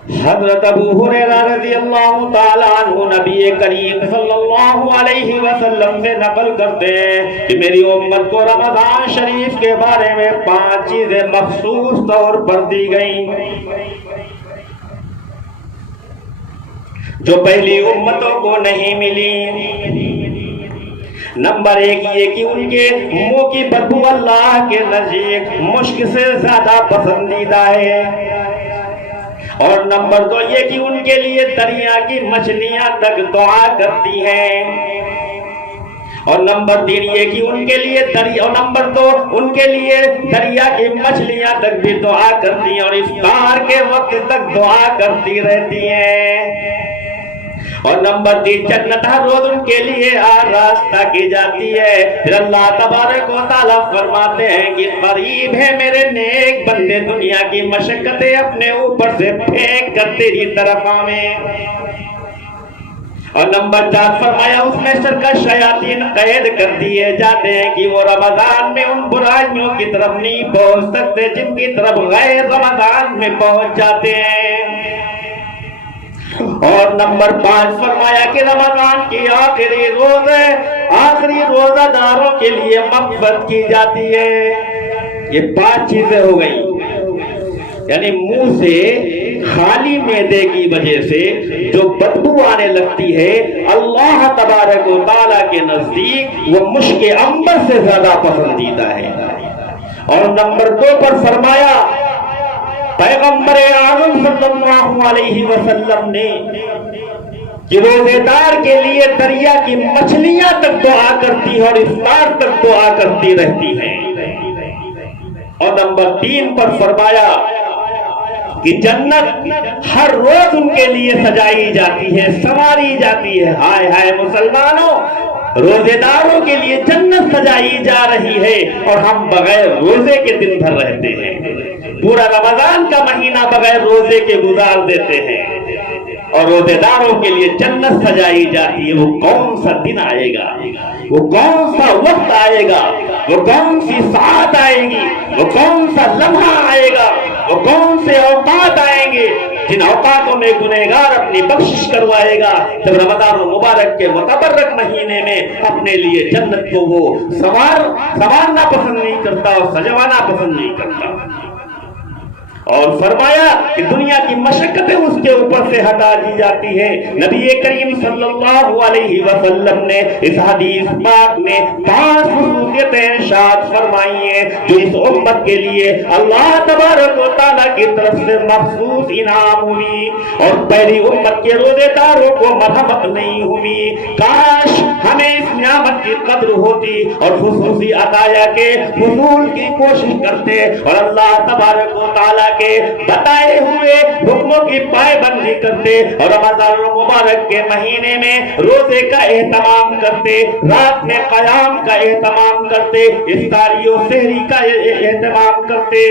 حضرت ابو ہریرہ رضی اللہ تعالیٰ عنہ نبی کریم صلی اللہ علیہ وسلم سے نقل کرتے ہیں کہ میری امت کو رمضان شریف کے بارے میں 5 چیزیں مخصوص طور پر دی گئیں جو پہلی امتوں کو نہیں ملی۔ نمبر 1 یہ کہ ان کے منہ کی بدبو اللہ کے نزدیک مشک سے زیادہ پسندیدہ ہے، اور نمبر 2 یہ کہ ان کے لیے دریا کی مچھلیاں تک دعا کرتی ہیں، اور نمبر 3 یہ کہ ان کے لیے دریا، اور نمبر 2 ان کے لیے دریا کی مچھلیاں تک بھی دعا کرتی ہیں اور افطار کے وقت تک دعا کرتی رہتی ہیں، اور نمبر 3 جنت ہر روز ان کے لیے آراستہ کی جاتی ہے۔ پھر اللہ تبارک و تعالیٰ فرماتے ہیں کہ قریب ہے میرے نیک بندے دنیا کی مشقتیں اپنے اوپر سے پھینک کر تیری طرف آویں، اور نمبر 4 فرمایا اس میں سرکش شیاطین قید کر دیے جاتے ہیں کہ وہ رمضان میں ان برائیوں کی طرف نہیں پہنچ سکتے جن کی طرف غیر رمضان میں پہنچ جاتے ہیں، اور نمبر 5 فرمایا کہ رمضان کی آخری روزہ داروں کے لیے مغفرت کی جاتی ہے۔ یہ 5 چیزیں ہو گئی، یعنی منہ سے خالی معدے کی وجہ سے جو بدبو آنے لگتی ہے اللہ تبارک و تعالیٰ کے نزدیک وہ مشک عنبر سے زیادہ پسندیدہ ہے۔ اور نمبر 2 پر فرمایا پیغمبر اعظم صلی اللہ علیہ وسلم نے کہ روزے دار کے لیے دریا کی مچھلیاں تک دعا کرتی ہے اور افطار تک دعا کرتی رہتی ہیں، اور نمبر 3 پر فرمایا کہ جنت ہر روز ان کے لیے سجائی جاتی ہے، سنواری جاتی ہے۔ ہائے ہائے مسلمانوں، روزے داروں کے لیے جنت سجائی جا رہی ہے اور ہم بغیر روزے کے دن بھر رہتے ہیں، پورا رمضان کا مہینہ بغیر روزے کے گزار دیتے ہیں، اور روزے داروں کے لیے جنت سجائی جاتی ہے۔ وہ کون سا دن آئے گا، وہ کون سا وقت آئے گا، وہ کون سی ساعت آئے گی، وہ کون سا لمحہ آئے گا، وہ کون سے اوقات آئیں گے جن اوقاتوں میں گنہگار اپنی بخشش کروائے گا، جب رمضان المبارک کے متبرک مہینے میں اپنے لیے جنت کو وہ سنوارنا پسند نہیں کرتا اور سجوانا پسند نہیں کرتا۔ اور فرمایا کہ دنیا کی مشقتیں اس کے اوپر سے ہٹا دی جاتی ہے۔ نبی کریم صلی اللہ علیہ وسلم نے اس حدیث پاک میں 5 خصوصیتیں ارشاد فرمائی ہیں جو اس امت کے لیے اللہ تبارک و تعالیٰ کی طرف سے مخصوص انعام ہوئی، اور پہلی امت کے روزے داروں کو مرحمت نہیں ہوئی۔ کاش ہمیں اس نعمت کی قدر ہوتی اور خصوصی عطایا کے حصول کی کوشش کرتے اور اللہ تبارک و تعالیٰ کے بتائے ہوئے حکموں کی پائبندی کرتے اور رمضان المبارک کے مہینے میں روزے کا اہتمام کرتے، رات میں قیام کا اہتمام کرتے، افطاری و سحری کا اہتمام کرتے۔